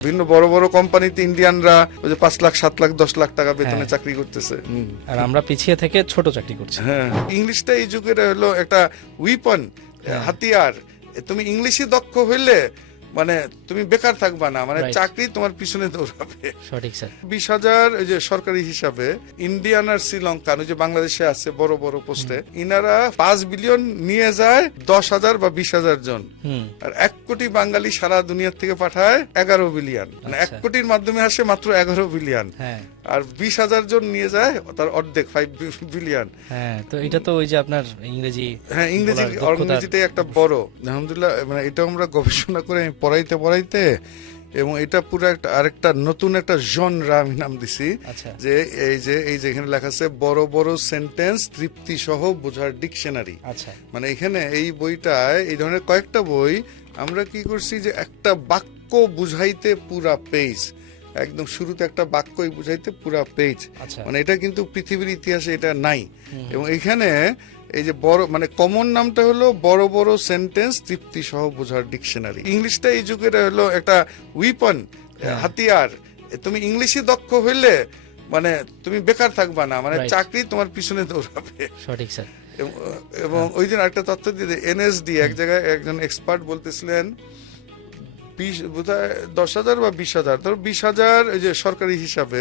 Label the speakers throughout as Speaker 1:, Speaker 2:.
Speaker 1: বিভিন্ন বড় বড় কোম্পানিতে ইন্ডিয়ানরা ওই যে পাঁচ লাখ সাত লাখ দশ লাখ টাকা বেতনে
Speaker 2: হ্যাঁ।
Speaker 1: চাকরি করতেছে।
Speaker 2: আর আমরা পিছিয়ে থেকে ছোট চাকরি করছি।
Speaker 1: হ্যাঁ। ইংলিশটা এই যুগের হলো একটা উইপন
Speaker 2: হ্যাঁ।
Speaker 1: হাতিয়ার। তুমি ইংলিশে দক্ষ হইলে মানে তুমি বেকার থাকবা না মানে চাকরি তোমার পিছনে দৌড়াবে।
Speaker 2: সঠিক স্যার।
Speaker 1: বিশ হাজার যে সরকারি হিসাবে ইন্ডিয়ান আর শ্রীলঙ্কান ওই যে বাংলাদেশে আছে বড় বড় পোস্টে ইনারা পাঁচ বিলিয়ন নিয়ে যায় দশ হাজার বা বিশ হাজার জন। আর এক কোটি বাঙালি সারা দুনিয়ার থেকে পাঠায় এগারো বিলিয়ন। মানে এক
Speaker 2: আচ্ছা।
Speaker 1: কোটির মাধ্যমে আসে মাত্র এগারো বিলিয়ন।
Speaker 2: হ্যাঁ।
Speaker 1: আর বিশ হাজার জন নিয়ে যায় তার অর্ধেক ফাইভ বিলিয়ন
Speaker 2: হ্যাঁ তো এটা তো ওই যে আপনার ইংরেজি
Speaker 1: হ্যাঁ ইংরেজি ইংরেজিটাই একটা বড়। আলহামদুলিল্লাহ মানে এটা আমরা গবেষণা করে পড়াইতে পড়াইতে এবং এটা পুরো একটা আরেকটা নতুন একটা জনরা আমি নাম দিছি
Speaker 2: আচ্ছা।
Speaker 1: যে এই যে এই যে এখানে লেখা আছে বড় বড় সেন্টেন্স তৃপ্তি সহ বোঝার ডিকশনারি
Speaker 2: আচ্ছা।
Speaker 1: মানে এখানে এই বইটায় এই ধরনের কয়েকটা বই আমরা কি করছি যে একটা বাক্য বুঝাইতে পুরা পেজ একদম শুরুতে একটা বাক্যই বুঝাইতে পুরা পেজ
Speaker 2: আচ্ছা।
Speaker 1: মানে এটা কিন্তু পৃথিবীর ইতিহাসে এটা নাই। এবং এখানে এই যে বড় মানে কমন নামটা হলো বড় বড় সেন্টেন্স তৃপ্তি সহ বোঝার ডিকশনারি ইংলিশটা এই যুগের হলো একটা উইপন
Speaker 2: হ্যাঁ।
Speaker 1: হাতিয়ার। তুমি ইংলিশে দক্ষ হইলে মানে তুমি বেকার থাকবা না মানে চাকরি তোমার পিছনে দৌড়াবে।
Speaker 2: সঠিক স্যার।
Speaker 1: এবং- এবং ওই দিন একটা তথ্য দিয়ে এনএসডি এক জায়গায় একজন এক্সপার্ট বলতেছিলেন বিশ বোধহয় দশ হাজার বা বিশ হাজার? ধরো বিশ হাজার এই যে সরকারি হিসাবে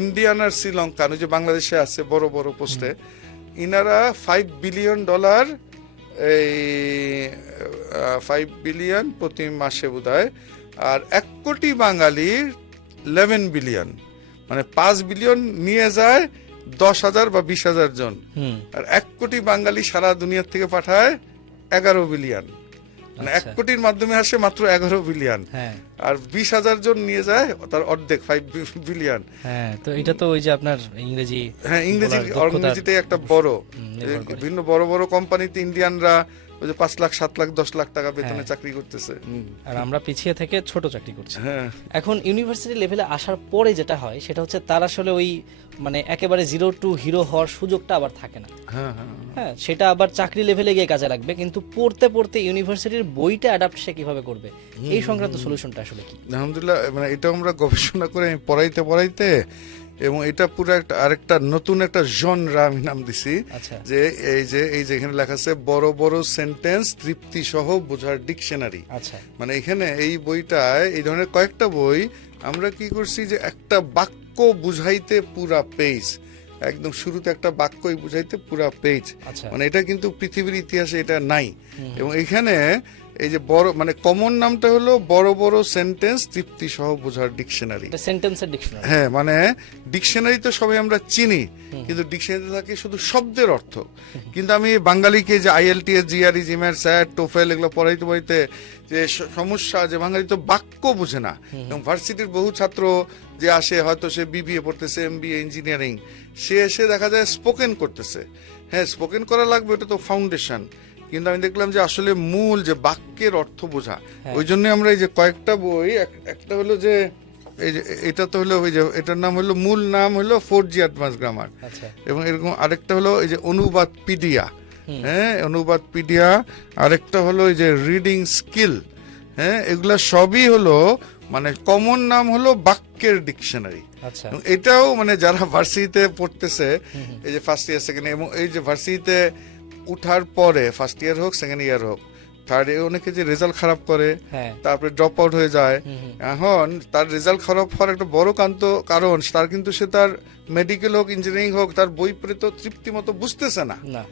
Speaker 1: ইন্ডিয়ান আর শ্রীলঙ্কান ওই যে বাংলাদেশে আছে বড় বড় পোস্টে ইনারা ফাইভ বিলিয়ন ডলার এই ফাইভ বিলিয়ন প্রতি মাসে বোধহয় আর এক কোটি বাঙালির ইলেভেন বিলিয়ন মানে পাঁচ বিলিয়ন নিয়ে যায় দশ হাজার বা বিশ হাজার জন। আর এক কোটি বাঙালি সারা দুনিয়ার থেকে পাঠায় এগারো বিলিয়ন মানে এক
Speaker 2: আচ্ছা।
Speaker 1: কোটির মাধ্যমে আসে মাত্র এগারো বিলিয়ন
Speaker 2: হ্যাঁ
Speaker 1: আর বিশ হাজার জন নিয়ে যায় তার অর্ধেক ফাইভ বিলিয়ন
Speaker 2: হ্যাঁ তো এটা তো ওই যে আপনার ইংরেজি
Speaker 1: হ্যাঁ ইংরেজি
Speaker 2: বলার
Speaker 1: একটা বড়। বিভিন্ন বড় বড় কোম্পানিতে ইন্ডিয়ানরা ওই যে পাঁচ লাখ সাত লাখ দশ লাখ টাকা বেতনে
Speaker 2: হ্যাঁ।
Speaker 1: চাকরি করতেছে।
Speaker 2: আর আমরা পিছিয়ে থেকে ছোট চাকরি করছি।
Speaker 1: হ্যাঁ।
Speaker 2: এখন ইউনিভার্সিটি লেভেলে আসার পরে যেটা হয় সেটা হচ্ছে তার আসলে ওই মানে একেবারে জিরো টু হিরো হওয়ার সুযোগটা আবার থাকে না।
Speaker 1: হ্যাঁ হ্যাঁ
Speaker 2: হ্যাঁ। সেটা আবার চাকরি লেভেলে গিয়ে কাজে লাগবে। কিন্তু পড়তে পড়তে ইউনিভার্সিটির বইটা অ্যাডাপ্ট সে কীভাবে করবে? এই সংক্রান্ত সলিউশনটা আসলে কি?
Speaker 1: আলহামদুলিল্লাহ মানে এটা আমরা গবেষণা করে পড়াইতে পড়াইতে এবং এটা পুরো একটা আরেকটা নতুন একটা জনরা আমি নাম দিছি।
Speaker 2: আচ্ছা।
Speaker 1: যে এই যে এই যে এখানে লেখা আছে বড় বড় সেন্টেন্স তৃপ্তি সহ বোঝার ডিকশনারি
Speaker 2: আচ্ছা।
Speaker 1: মানে এখানে এই বইটায় এই ধরনের কয়েকটা বই আমরা কি করছি যে একটা বাক্য বুঝাইতে পুরা পেজ একদম শুরুতে একটা বাক্যই বুঝাইতে পুরা পেজ
Speaker 2: আচ্ছা।
Speaker 1: মানে এটা কিন্তু পৃথিবীর ইতিহাসে এটা নাই। এবং এখানে এই যে বড় মানে কমন নামটা হলো বড় বড় সেন্টেন্স তৃপ্তি সহ বোঝার ডিকশনারি
Speaker 2: সেন্টেন্সের ডিকশনারি
Speaker 1: হ্যাঁ মানে ডিকশনারি তো সবাই আমরা চিনি কিন্তু ডিকশনারিতে থাকে শুধু শব্দের অর্থ। কিন্তু আমি বাঙালিকে যে আইএলটিএস জিআরই জিমের স্যার টোফেল এগুলো পড়াইতে পড়াইতে যে সমস্যা যে বাঙালি তো বাক্য বুঝে না। এবং ভার্সিটির বহু ছাত্র যে আসে হয়তো সে বিবিএ পড়তেছে এমবিএ ইঞ্জিনিয়ারিং সে এসে দেখা যায় স্পোকেন করতেছে। হ্যাঁ স্পোকেন করা লাগবে ওটা তো ফাউন্ডেশন কিন্তু আমি দেখলাম যে আসলে মূল যে বাক্যের অর্থ বোঝা ওই জন্য আমরা এই যে কয়েকটা বই একটা হলো যে এই যে এটা তো হলো ওই যে এটার নাম হলো মূল নাম হলো ফোর জি অ্যাডভান্স গ্রামার।
Speaker 2: আচ্ছা।
Speaker 1: এবং এরকম আরেকটা হলো এই যে অনুবাদ পিডিয়া হ্যাঁ অনুবাদ পিডিয়া আরেকটা হলো এই যে রিডিং স্কিল। হ্যাঁ এগুলা সবই হলো মানে কমন নাম হলো বাক্যের ডিকশনারি।
Speaker 2: আচ্ছা।
Speaker 1: এটাও মানে যারা ভার্সিতে পড়তেছে এই যে ফার্স্ট ইয়ার সেকেন্ড এবং এই যে ভার্সিটিতে উঠার পরে ফার্স্ট ইয়ার হোক সেকেন্ড ইয়ার হোক থার্ড ইয়ার অনেকে যে রেজাল্ট খারাপ করে
Speaker 2: হ্যাঁ।
Speaker 1: তারপরে ড্রপ আউট হয়ে যায়। এখন তার রেজাল্ট খারাপ হওয়ার একটা বড় কান্ত কারণ তার কিন্তু সে তার মেডিকেল হোক ইঞ্জিনিয়ারিং হোক তার বই পড়ে তো তৃপ্তি মতো বুঝতেছে না।
Speaker 2: না।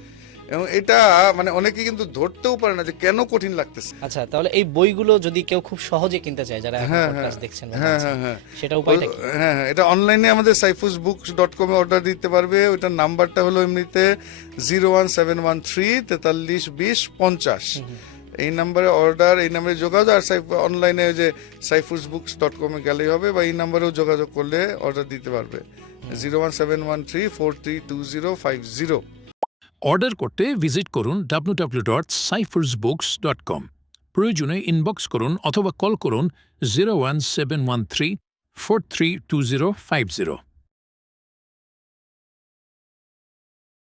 Speaker 1: এবং এটা মানে অনেকে কিন্তু ধরতেও পারে না যে কেন কঠিন লাগতেছে।
Speaker 2: আচ্ছা তাহলে এই বইগুলো যদি কেউ খুব সহজে কিনতে চায় যারা পডকাস্ট
Speaker 1: হ্যাঁ।
Speaker 2: দেখছেন
Speaker 1: হ্যাঁ হ্যাঁ হ্যাঁ।
Speaker 2: সেটা উপায়টা কি?
Speaker 1: হ্যাঁ এটা অনলাইনে আমাদের সাইফুস বুকস ডট কমে অর্ডার দিতে পারবে। ওইটার নাম্বারটা হলো এমনিতে zero one seven one three তেতাল্লিশ বিশ পঞ্চাশ। এই নাম্বারে অর্ডার এই নাম্বারে যোগাযোগ আর সাইফ অনলাইনে ওই যে সাইফুস বুকস ডট কমে গেলেই হবে বা এই নাম্বারেও যোগাযোগ করলে অর্ডার দিতে পারবে। Zero one seven one three four three two zero five zero
Speaker 3: order করতে ভিজিট করুন W W dot Saifurs books dot com প্রয়োজনে ইনবক্স করুন অথবা কল করুন zero one seven one three four three two zero five zero